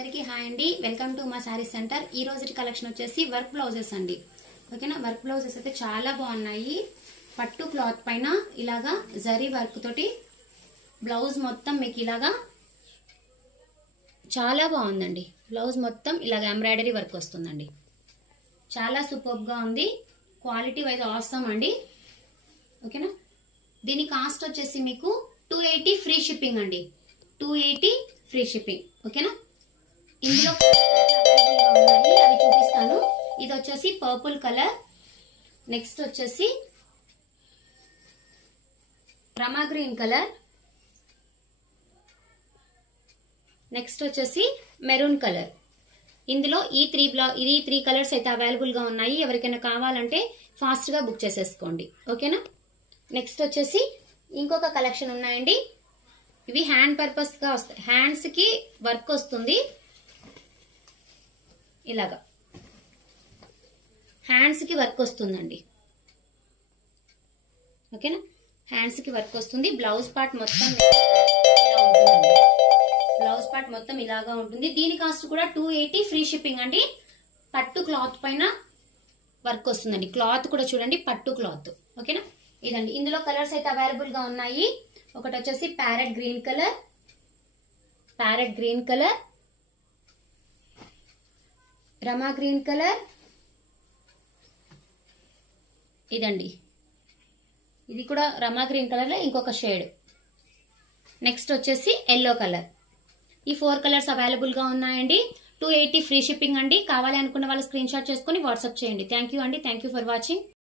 అందరికీ హాయ్ అండి, welcome to మా సారీ సెంటర్. ఈ రోజు కలెక్షన్ వచ్చేసి వర్క్ బ్లౌజెస్ అండి. ఓకేనా, వర్క్ బ్లౌజెస్ అయితే చాలా బాగున్నాయి. పట్టు క్లాత్ పైన ఇలాగా జరీ వర్క్ తోటి బ్లౌజ్ మొత్తం మీకు ఇలాగా చాలా బాగుందండి. బ్లౌజ్ మొత్తం ఇలాగ ఎంబ్రాయిడరీ వర్క్ వస్తుందండి. చాలా సూపర్ గా ఉంది. క్వాలిటీ వైజ్ ఆసమ్ అండి. ఓకేనా, దీని కాస్ట్ వచ్చేసి మీకు 280 ఫ్రీ షిప్పింగ్ అండి. 280 ఫ్రీ షిప్పింగ్. ఓకేనా, ఇందులో ఉన్నాయి, అవి చూపిస్తాను. ఇది వచ్చేసి పర్పుల్ కలర్, నెక్స్ట్ వచ్చేసి రమా గ్రీన్ కలర్, నెక్స్ట్ వచ్చేసి మెరూన్ కలర్. ఇందులో ఈ త్రీ కలర్స్ అయితే అవైలబుల్ గా ఉన్నాయి. ఎవరికైనా కావాలంటే ఫాస్ట్ గా బుక్ చేసేసుకోండి. ఓకేనా, నెక్స్ట్ వచ్చేసి ఇంకొక కలెక్షన్ ఉన్నాయండి. ఇవి హ్యాండ్ పర్పస్ గా వస్తాయి. హ్యాండ్స్ కి వర్క్ వస్తుంది ఇలాగా, హ్యాండ్స్ కి వర్క్ వస్తుందండి. ఓకేనా, హ్యాండ్స్ కి వర్క్ వస్తుంది. బ్లౌజ్ పార్ట్ మొత్తం ఇలా ఉంటుందండి. బ్లౌజ్ పార్ట్ మొత్తం ఇలాగా ఉంటుంది. దీని కాస్ట్ కూడా 280 ఫ్రీ షిప్పింగ్ అండి. పట్టు క్లాత్ పైన వర్క్ వస్తుందండి. క్లాత్ కూడా చూడండి, పట్టు క్లాత్. ఓకేనా, ఇదండి. ఇందులో కలర్స్ అయితే అవైలబుల్ గా ఉన్నాయి. ఒకటి వచ్చేసి ప్యారెట్ గ్రీన్ కలర్, రమా గ్రీన్ కలర్, ఇదండి. ఇది కూడా రమా గ్రీన్ కలర్ లో ఇంకొక షేడ్. నెక్స్ట్ వచ్చేసి ఎల్లో కలర్. ఈ 4 కలర్స్ అవైలబుల్ గా ఉన్నాయండి. 280 ఫ్రీ షిప్పింగ్ అండి. కావాలి అనుకున్న వాళ్ళు స్క్రీన్ షాట్ చేసుకుని వాట్సాప్ చేయండి. థ్యాంక్ యూ అండి. Thank you for watching.